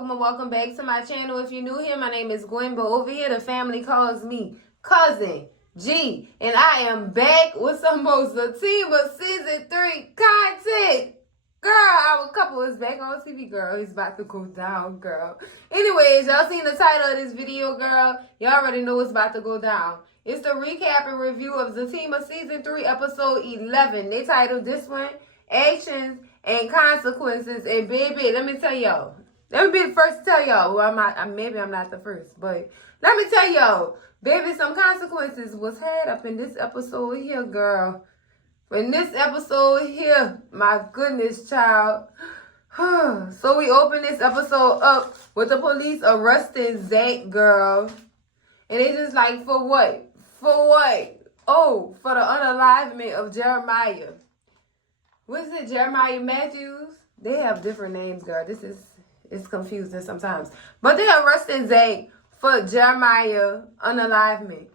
welcome and welcome back to my channel. If you're new here, my name is Gwen, but over here the family calls me Cousin G, and I am back with some more Zatima Season 3 content. Girl, our couple is back on TV, girl. He's about to go down, girl. Anyways, y'all seen the title of this video, girl. Y'all already know what's about to go down. It's the recap and review of Zatima Season 3, Episode 11. They titled this one, Actions and Consequences. And baby, let me tell y'all. Let me be the first to tell y'all. Well, maybe I'm not the first, but let me tell y'all. Baby, some consequences was had up in this episode here, girl. In this episode here, my goodness, child. So we open this episode up with the police arresting Zach, girl. And they just like, for what? For what? Oh, for the unalivement of Jeremiah. What is it, Jeremiah Matthews? They have different names, girl. It's confusing sometimes. But they're arresting Zach for Jeremiah unalivement.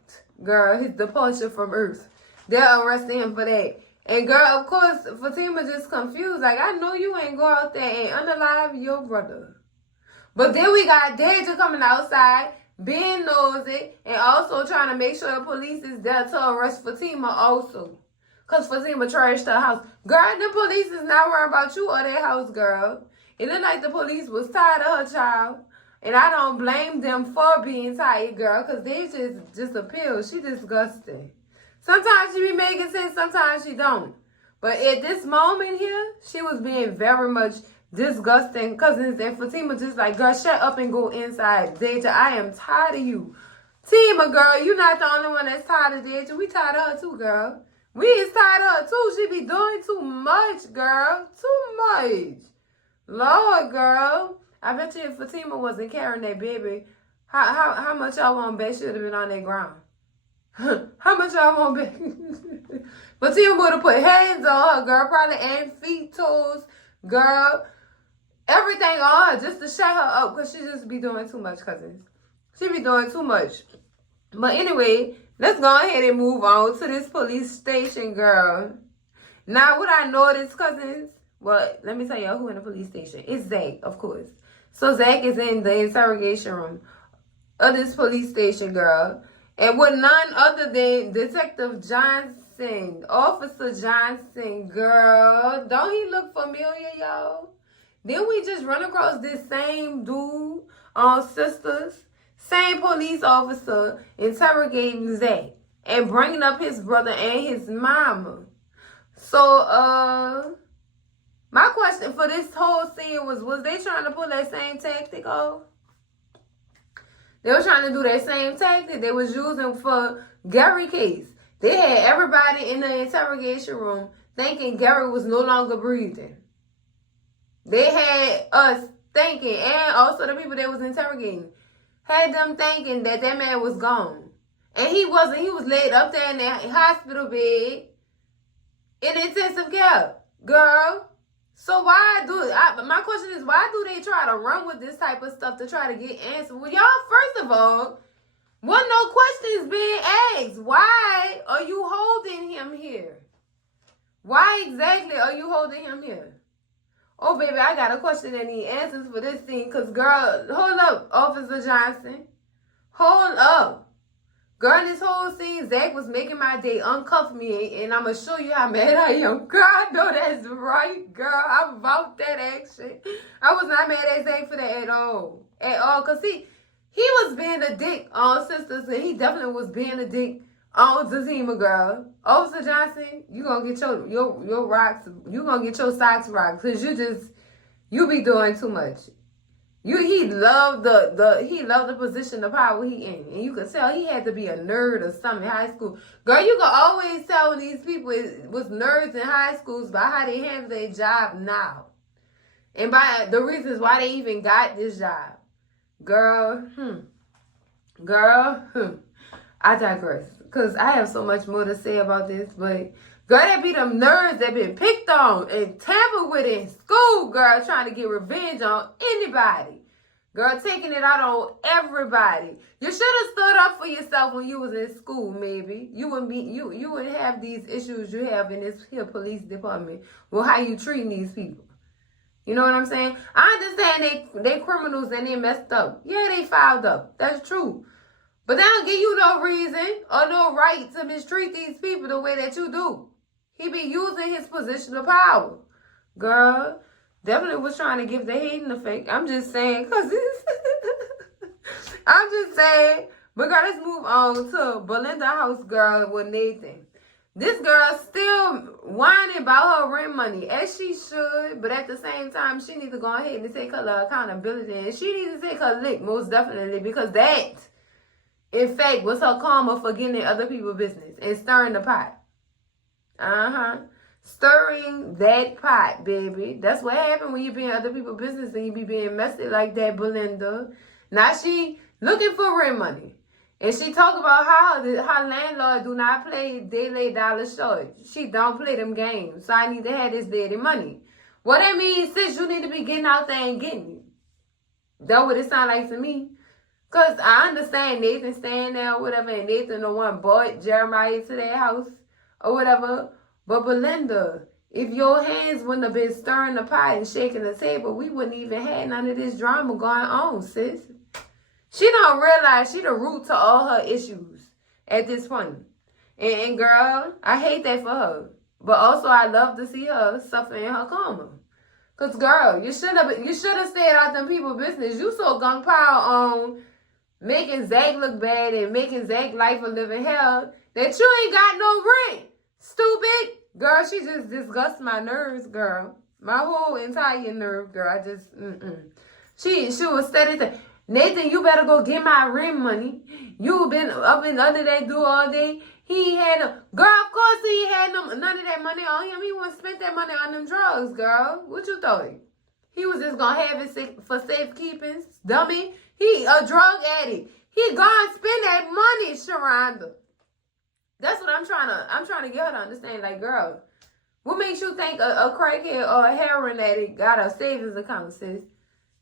Girl, his departure from earth. They're arresting him for that. And girl, of course, Fatima just confused. Like, I know you ain't go out there and unalive your brother. But then we got Deja coming outside, being nosy, and also trying to make sure the police is there to arrest Fatima also. Because Fatima trashed her house. Girl, the police is not worrying about you or their house, girl. It looked like the police was tired of her child. And I don't blame them for being tired, girl, because they just appeal. She disgusting. Sometimes she be making sense, sometimes she don't. But at this moment here, she was being very much disgusting. Cousins and Fatima just like, girl, shut up and go inside. Deja, I am tired of you. Tima, girl, you not the only one that's tired of Deja. We tired of her too, girl. We is tired of her too. She be doing too much, girl. Too much. Lord, girl. I bet you if Fatima wasn't carrying that baby, how much y'all want bet she would have been on that ground? How much y'all want bet? Fatima would have put hands on her, girl. Probably and feet, toes, girl. Everything on her just to shut her up because she just be doing too much, cousins. She be doing too much. But anyway, let's go ahead and move on to this police station, girl. Now, what I noticed, cousins, well, let me tell y'all who in the police station. It's Zach, of course. So Zach is in the interrogation room of this police station, girl. And with none other than Detective Johnson, Officer Johnson, girl. Don't he look familiar, y'all? Then we just run across this same dude on Sisters. Same police officer interrogating Zach and bringing up his brother and his mama. So, my question for this whole scene was they trying to pull that same tactic off? They were trying to do that same tactic they was using for Gary case. They had everybody in the interrogation room thinking Gary was no longer breathing. They had us thinking, and also the people that was interrogating, had them thinking that that man was gone. And he wasn't. He was laid up there in that hospital bed in intensive care. Girl. So my question is, why do they try to run with this type of stuff to try to get answers? Well, y'all, first of all, wasn't no questions being asked. Why are you holding him here? Why exactly are you holding him here? Oh, baby, I got a question that need answers for this thing. Because, girl, hold up, Officer Johnson. Hold up. Girl, this whole scene, Zach was making my day uncuff me, and I'm going to show you how mad I am. Girl, I know that's right, girl. I'm about that action. I was not mad at Zach for that at all. At all. Because, see, he was being a dick on Sisters, and he definitely was being a dick on Zatima, girl. Officer Johnson, you going to get your rocks, you going to get your socks rocked, because you be doing too much. He loved the position of power he in. And you could tell he had to be a nerd or something in high school. Girl, you can always tell when these people was nerds in high schools by how they handle their job now. And by the reasons why they even got this job. Girl, I digress. Because I have so much more to say about this. But, girl, that be them nerds that been picked on and tampered with in school, girl, trying to get revenge on anybody. Girl, taking it out on everybody. You should have stood up for yourself when you was in school, maybe. You wouldn't have these issues you have in this here police department. Well, how you treating these people. You know what I'm saying? I understand they criminals and they messed up. Yeah, they fouled up. That's true. But they don't give you no reason or no right to mistreat these people the way that you do. He be using his position of power. Girl, definitely was trying to give the hating effect. I'm just saying, cause I'm just saying. But girl, let's move on to Belinda house girl with Nathan. This girl still whining about her rent money, as she should, but at the same time, she needs to go ahead and take her accountability, and she needs to take her lick, most definitely, because that, in fact, was her karma for getting in other people's business and stirring the pot. Stirring that pot, baby. That's what happened when you be in other people's business and you be being messy like that, Belinda. Now she looking for rent money. And she talk about how her landlord do not play daily dollar short. She don't play them games. So I need to have this daily money. What that means, sis, you need to be getting out there and getting it. That's what it sound like to me. Because I understand Nathan staying there or whatever, and Nathan the one bought Jeremiah to their house or whatever. But Belinda, if your hands wouldn't have been stirring the pot and shaking the table, we wouldn't even have none of this drama going on, sis. She don't realize she the root to all her issues at this point. And girl, I hate that for her. But also I love to see her suffer in her karma. Cause girl, you should have stayed out them people's business. You so gung pao on making Zach look bad and making Zach life a living hell that you ain't got no rent. Stupid. Girl, she just disgusts my nerves, girl. My whole entire nerve, girl. I just, She was steady to, Nathan, you better go get my rent money. You been up and under that door all day. He had a girl, of course he had none of that money on him. He wouldn't spend that money on them drugs, girl. What you thought? He was just gonna have it for safekeeping, dummy. He a drug addict. He gonna spend that money, Sharonda. That's what I'm trying to get her to understand. Like, girl, what makes you think a crackhead or a heroin addict got a savings account, sis?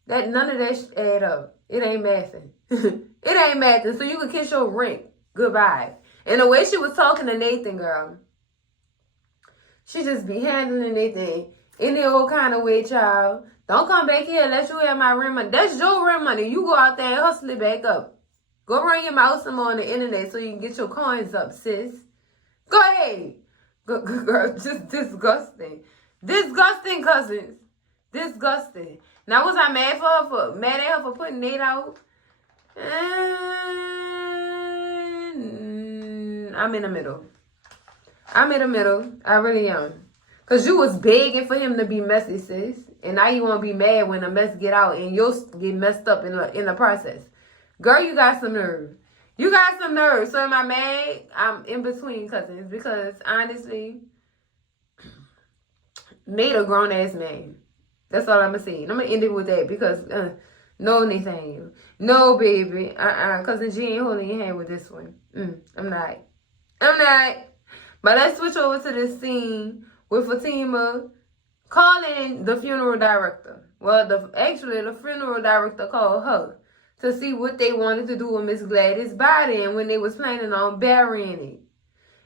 That none of that add up. It ain't mathing. It ain't mathing. So you can kiss your rent. Goodbye. And the way she was talking to Nathan, girl, she just be handling Nathan any old kind of way, child. Don't come back here unless you have my rent money. That's your rent money. You go out there and hustle it back up. Go run your mouth some more on the internet so you can get your coins up, sis. Go ahead. Girl, just disgusting. Disgusting, cousins. Disgusting. Now, was I mad at her for putting Nate out? I'm in the middle. I really am. Because you was begging for him to be messy, sis. And now you want to be mad when the mess get out and you'll get messed up in the process. Girl, you got some nerve. You got some nerve. So am I mad? I'm in between, cousins. Because, honestly, Nate a grown-ass man. That's all I'm going to say. I'm going to end it with that because, no, Nathaniel. No, baby. Cousin G ain't holding your hand with this one. I'm not. But let's switch over to this scene with Zatima calling the funeral director. Well, actually, the funeral director called her to see what they wanted to do with Miss Gladys' body and when they was planning on burying it.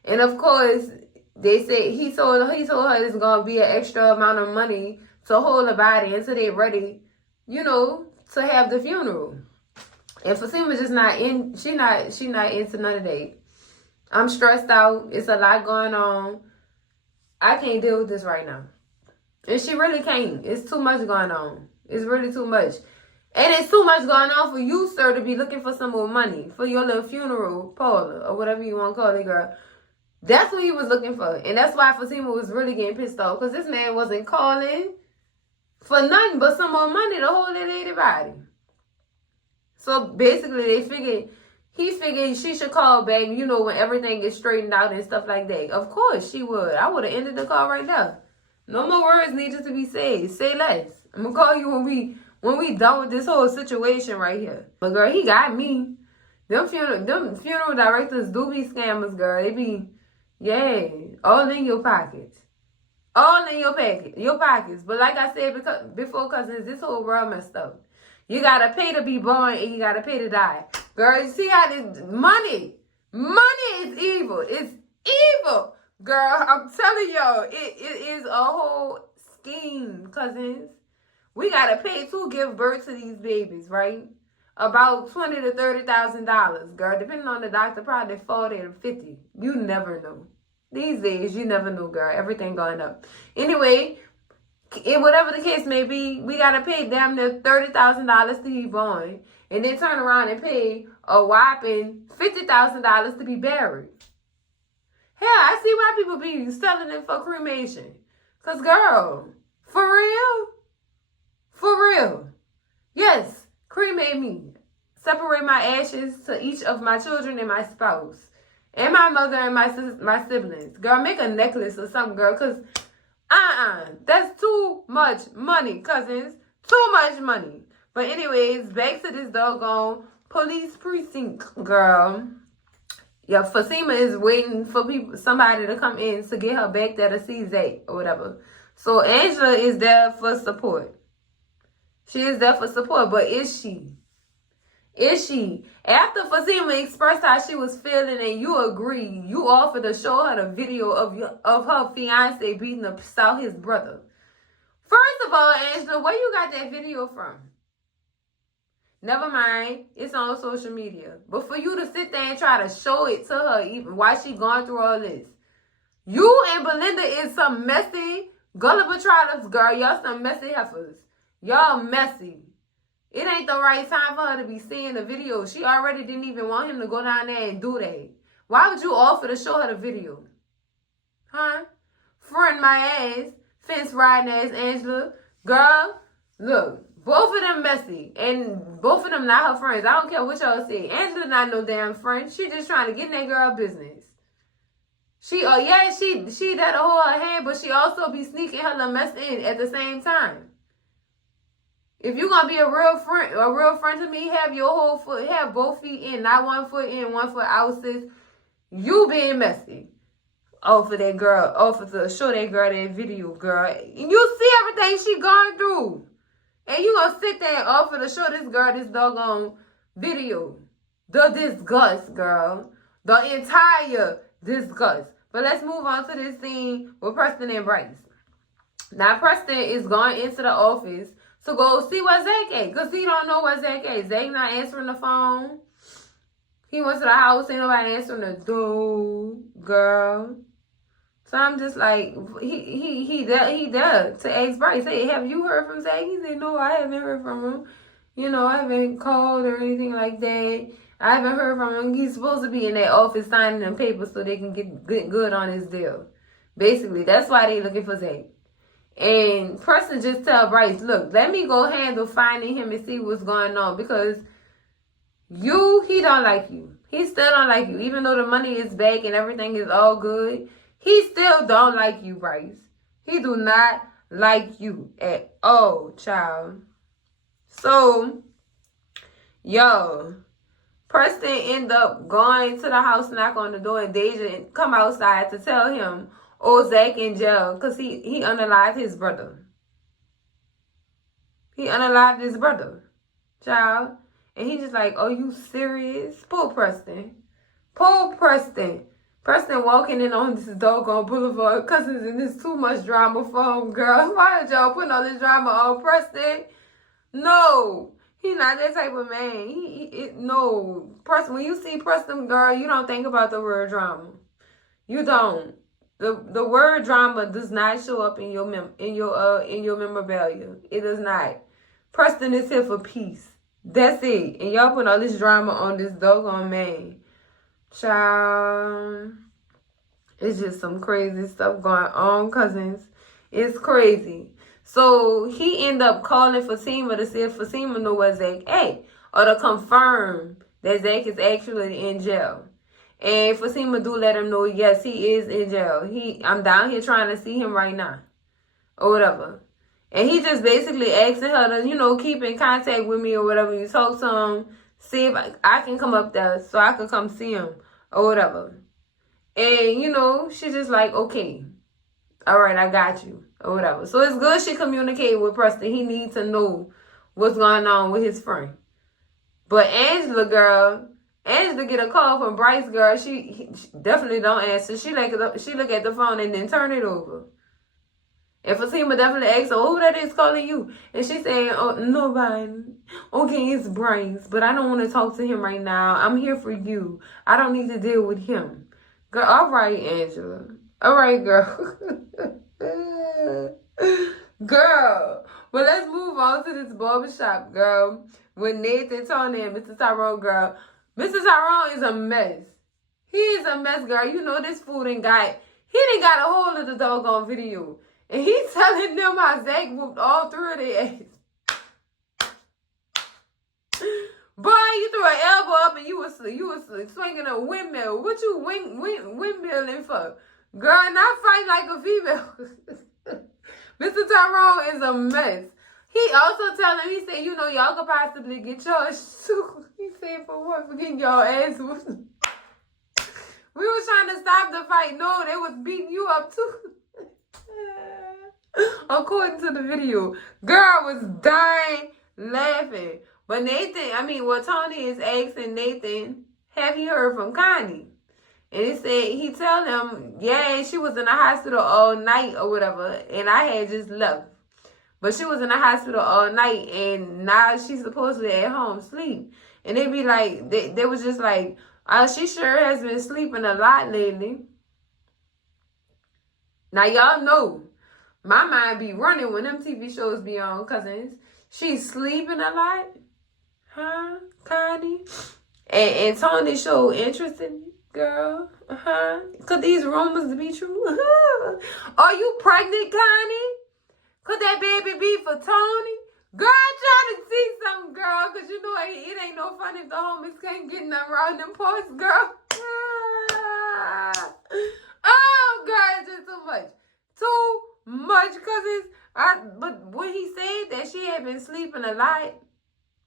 And, of course, they said he told her it's going to be an extra amount of money to hold the body until they ready, to have the funeral. And Fatima's just not in. She not into none of that. I'm stressed out. It's a lot going on. I can't deal with this right now. And she really can't. It's too much going on. It's really too much. And it's too much going on for you, sir, to be looking for some more money for your little funeral parlor or whatever you want to call it, girl. That's what he was looking for. And that's why Fatima was really getting pissed off because this man wasn't calling for nothing but some more money to hold that lady body. So basically, he figured she should call back, when everything is straightened out and stuff like that. Of course she would. I would have ended the call right there. No more words needed to be said. Say less. I'm going to call you when we done with this whole situation right here. But girl, he got me. Them funeral directors do be scammers, girl. They be, all in your pockets. All in your pockets. But like I said before, cousins, this whole world messed up. You gotta pay to be born and you gotta pay to die. Girl, you see how this money is evil. It's evil. Girl, I'm telling y'all, it is a whole scheme, cousins. We gotta pay to give birth to these babies, right? About $20,000 to $30,000, girl. Depending on the doctor, probably 40 to 50. You never know. These days, you never know, girl. Everything going up. Anyway, whatever the case may be, we gotta pay damn near $30,000 to be born, and then turn around and pay a whopping $50,000 to be buried. Hell, I see why people be selling it for cremation. Cause girl, for real? For real. Yes, cremate me. Separate my ashes to each of my children and my spouse. And my mother and my siblings. Girl, make a necklace or something, girl. Cause, that's too much money, cousins. Too much money. But anyways, back to this doggone police precinct, girl. Yeah, Fatima is waiting for somebody to come in to get her back there to see Zach or whatever. So Angela is there for support. She is there for support, but is she? Is she? After Fatima expressed how she was feeling and you agree, you offered to show her the video of her fiance beating out his brother. First of all, Angela, where you got that video from? Never mind, it's on social media. But for you to sit there and try to show it to her even while she going through all this. You and Belinda is some messy, gullible trotters, girl. Y'all some messy heifers. Y'all messy. It ain't the right time for her to be seeing the video. She already didn't even want him to go down there and do that. Why would you offer to show her the video? Huh? Friend my ass, fence riding ass Angela. Girl, look. Both of them messy, and both of them not her friends. I don't care what y'all say. Angela not no damn friend. She just trying to get in that girl business. She that to hold her hand, but she also be sneaking her little mess in at the same time. If you gonna be a real friend to me, have both feet in, not 1 foot in, 1 foot out, sis. You being messy. Offer that girl, to show that girl that video, girl. And you see everything she going through. And you gonna sit there and offer to show this girl this doggone video. The disgust, girl. The entire disgust. But let's move on to this scene with Preston and Bryce. Now, Preston is going into the office to go see where Zach at. Because he don't know where Zach at. Zach not answering the phone. He went to the house. Ain't nobody answering the door, girl. So I'm just like, he does to ask Bryce, hey, have you heard from Zach? He said, no, I haven't heard from him. You know, I haven't called or anything like that. I haven't heard from him. He's supposed to be in that office signing them papers so they can get good on his deal. Basically, that's why they looking for Zach. And Preston just tell Bryce, look, let me go handle finding him and see what's going on. Because he don't like you. He still don't like you. Even though the money is back and everything is all good. He still don't like you, Bryce. He do not like you at all, child. So, Preston end up going to the house, knock on the door, and Deja come outside to tell him, Zach in jail, because he unalived his brother. He unalived his brother, child. And he just like, oh, you serious? Poor Preston. Poor Preston. Preston walking in on this doggone boulevard, cousins, and there's too much drama for him, girl. Why did y'all put all this drama on Preston? No, he's not that type of man. No, Preston. When you see Preston, girl, you don't think about the word drama. You don't. The word drama does not show up in your memorabilia. It does not. Preston is here for peace. That's it. And y'all put all this drama on this doggone man. Child, it's just some crazy stuff going on, cousins. It's crazy. So he ended up calling Fatima to see if Fatima knew where Zach at, or to confirm that Zach is actually in jail. And Fatima do let him know, yes, he is in jail. I'm down here trying to see him right now, or whatever. And he just basically asking her to, keep in contact with me or whatever. You talk to him. See if I can come up there so I can come see him or whatever. And, she's just like, okay, all right, I got you or whatever. So it's good she communicated with Preston. He needs to know what's going on with his friend. But Angela get a call from Bryce, girl. She definitely don't answer. She look at the phone and then turn it over. And Fatima definitely asked her, who that is calling you? And she said, oh, nobody. Okay, it's Brains, but I don't want to talk to him right now. I'm here for you. I don't need to deal with him. Girl, all right, Angela. All right, girl. Girl. But let's move on to this barbershop, girl. With Nathan, Tony, and Mr. Tyrone, girl. Mr. Tyrone is a mess. He is a mess, girl. You know this fool he didn't got a hold of the doggone video. And he's telling them how Zach whooped all three of their ass. Boy, you threw an elbow up and you was swinging a windmill. What you windmilling for? Girl, not fight like a female. Mr. Tyrone is a mess. He also told him, he said, you know, y'all could possibly get charged too. He said, for what? For getting y'all ass whooped. We was trying to stop the fight. No, they was beating you up too. According to the video. Girl was dying laughing. But Tony is asking Nathan, have you heard from Connie? And he tell him, yeah, she was in the hospital all night or whatever. And I had just left. But she was in the hospital all night. And now she's supposedly at home sleep. And they be like, they was just like, she sure has been sleeping a lot lately. Now, y'all know, my mind be running when them TV shows be on, cousins. She's sleeping a lot? Huh, Connie? And Tony showed interest in me, girl. Could these rumors be true? Are you pregnant, Connie? Could that baby be for Tony? Girl, I'm trying to see something, girl, because you know it ain't no fun if the homies can't get nothing around them parts, girl. Oh, girl, it's just too much. Too much, but when he said that she had been sleeping a lot,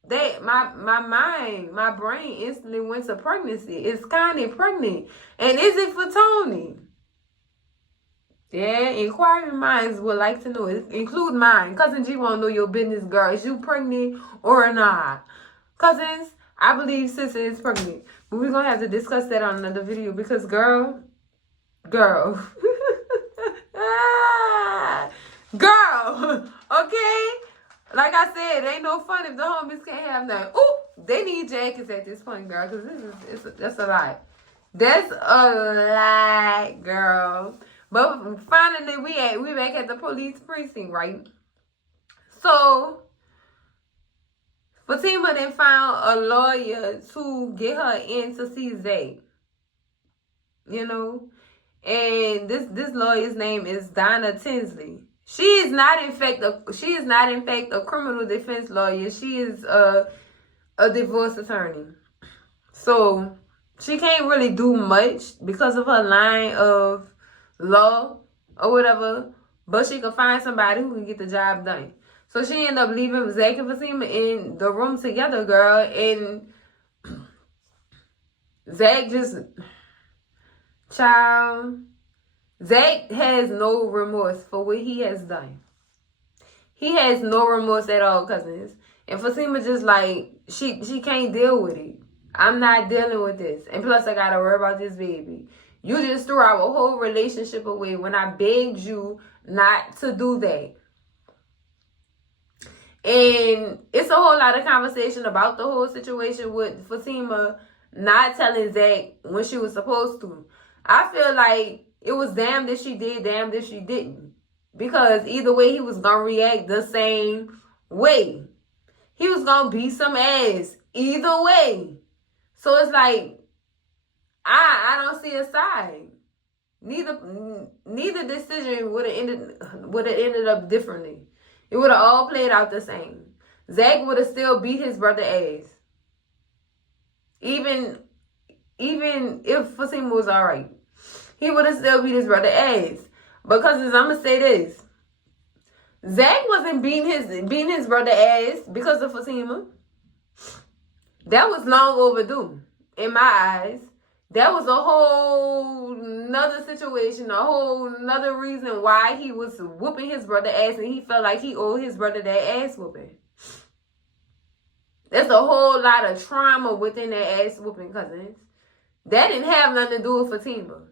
that my brain instantly went to pregnancy. Is Connie pregnant? And is it for Tony? Yeah, inquiring minds would like to know. Include mine. Cousin G won't know your business, girl. Is you pregnant or not? Cousins, I believe sister is pregnant. But we're going to have to discuss that on another video because, girl. Girl, okay? Like I said, it ain't no fun if the homies can't have nothing. Ooh, they need jackets at this point, girl, because that's a lot. That's a lot, girl. But finally, we back at the police precinct, right? So, Fatima then found a lawyer to get her in to see Zay. You know? And this lawyer's name is Donna Tinsley. She is not in fact a criminal defense lawyer. She is a divorce attorney. So she can't really do much because of her line of law or whatever. But she can find somebody who can get the job done. So she ended up leaving Zach and Fatima in the room together, girl. And Zach just... Child, Zach has no remorse for what he has done. He has no remorse at all, cousins. And Fatima just like, she can't deal with it. I'm not dealing with this. And plus, I gotta worry about this baby. You just threw our whole relationship away when I begged you not to do that. And it's a whole lot of conversation about the whole situation with Fatima not telling Zach when she was supposed to. I feel like it was damned if she did, damned if she didn't. Because either way, he was going to react the same way. He was going to beat some ass. Either way. So it's like, I don't see a side. Neither decision would have ended up differently. It would have all played out the same. Zach would have still beat his brother ass. Even if Fatima was alright. He would have still beat his brother ass. Because I'm going to say this. Zach wasn't beating his brother ass because of Fatima. That was long overdue. In my eyes. That was a whole nother situation. A whole nother reason why he was whooping his brother ass. And he felt like he owed his brother that ass whooping. There's a whole lot of trauma within that ass whooping, cousins. That didn't have nothing to do with Fatima.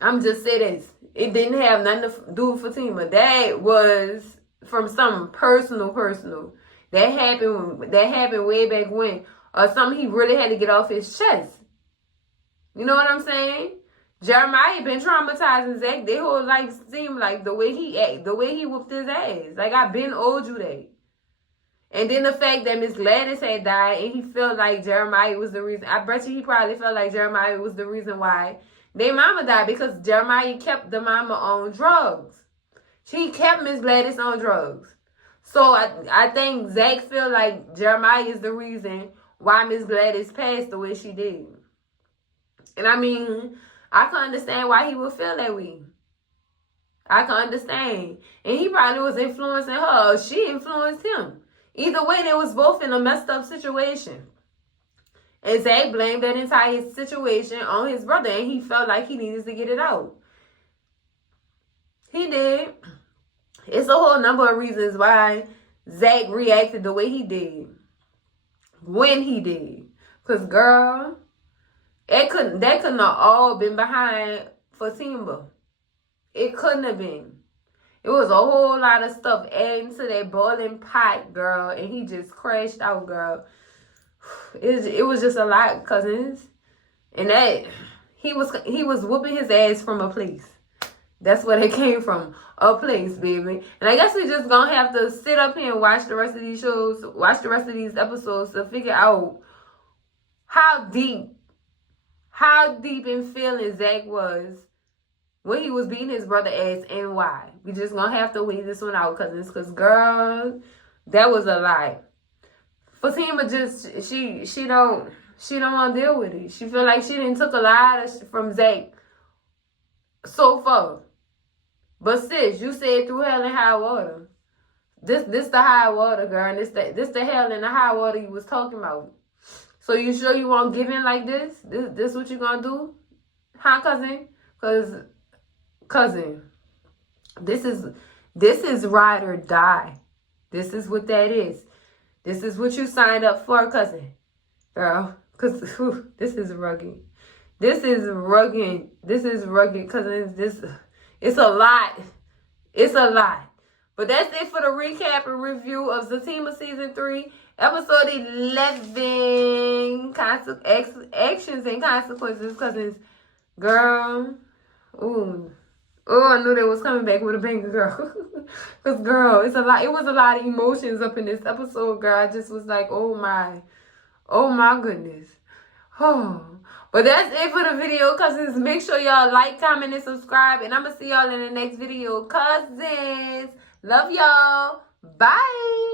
I'm just saying this. It didn't have nothing to do with Fatima. That was from something personal. That happened way back when. Or something he really had to get off his chest. You know what I'm saying? Jeremiah been traumatizing Zach. They whole life seemed like the way he act, the way he whooped his ass. Like, I been owed you that. And then the fact that Miss Gladys had died and he felt like Jeremiah was the reason. I bet you he probably felt like Jeremiah was the reason why their mama died, because Jeremiah kept the mama on drugs. She kept Miss Gladys on drugs. So I think Zach feel like Jeremiah is the reason why Miss Gladys passed the way she did. And I mean, I can understand why he would feel that way. I can understand. And he probably was influencing her, or she influenced him. Either way, they was both in a messed up situation. And Zach blamed that entire situation on his brother, and he felt like he needed to get it out. He did. It's a whole number of reasons why Zach reacted the way he did. When he did. Because, girl, that couldn't have all been behind Fatima. It couldn't have been. It was a whole lot of stuff adding to that boiling pot, girl. And he just crashed out, girl. It was just a lot, cousins. And that he was whooping his ass from a place. That's where they came from. A place, baby. And I guess we just gonna have to sit up here and watch the rest of these shows, watch the rest of these episodes to figure out how deep in feeling Zach was when he was beating his brother ass and why. We just gonna have to wait this one out, cousins. Because, girl, that was a lie. Fatima just, she don't want to deal with it. She feel like she didn't took a lot from Zach so far. But sis, you said through hell and high water. This the high water, girl. And this the hell and the high water you was talking about. So you sure you won't give in like this? This what you gonna do? Huh, cousin? Cause cousin, this is ride or die. This is what that is. This is what you signed up for, cousin. Girl, because this is rugged. This is rugged. This is rugged, cousin. It's a lot. It's a lot. But that's it for the recap and review of Zatima Season 3, Episode 11, Actions and Consequences, cousins. Girl, ooh. Oh, I knew they was coming back with a banger, girl. Because, girl, it's a lot. It was a lot of emotions up in this episode, girl. I just was like, oh my goodness. Oh. But that's it for the video, cousins. Make sure y'all like, comment, and subscribe. And I'm going to see y'all in the next video, cousins. Love y'all. Bye.